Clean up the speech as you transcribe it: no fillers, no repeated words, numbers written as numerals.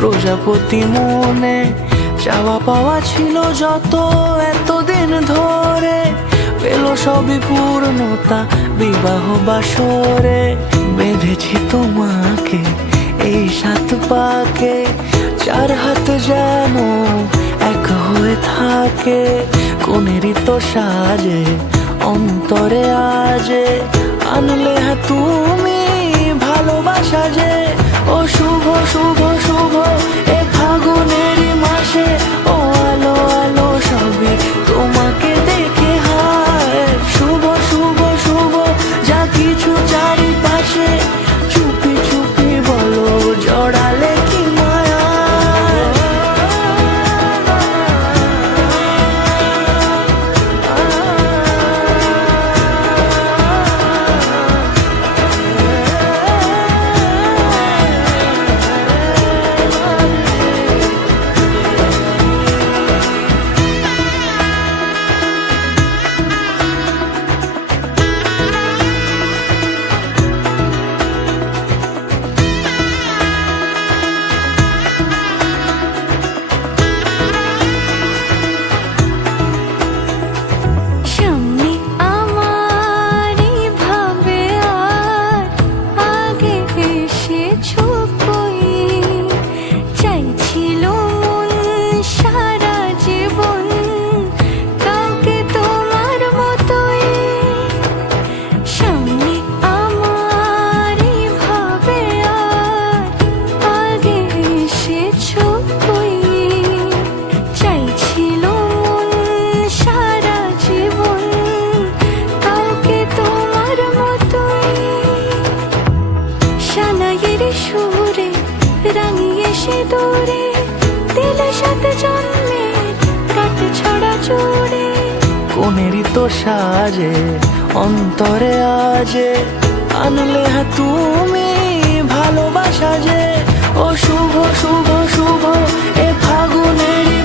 প্রজাপতি মনে চাওয়া পাওয়া ছিল যত এতদিন ধরে, পেল সবই পূর্ণতা বিবাহ বাসরে। বেঁধেছি তোমাকে এই 7 পাকে, 4 হাত যেন এক হয়ে থাকে। কোনেরই তো সাজে অন্তরে আজে, আনলে তুমি ভালোবাসা যে। ও শুভ শুভ শুভ এ ফাগুনেরই মাসে, ও আলো আলো সবই তোমাকে দেখে হায়। শুভ শুভ শুভ যা কিছু চারিপাশে, চুপি চুপি বলো জড়ালে কি মায়া। সুরে রাঙিয়ে সে দূরে দিলে 7 জন্মের কাট ছড়া জোড়ে। কোনেরই তো সাজে অন্তরে আজে, আনলে তুমি ভালোবাসা যে। ও শুভ শুভ শুভ এ ফাগুনেরই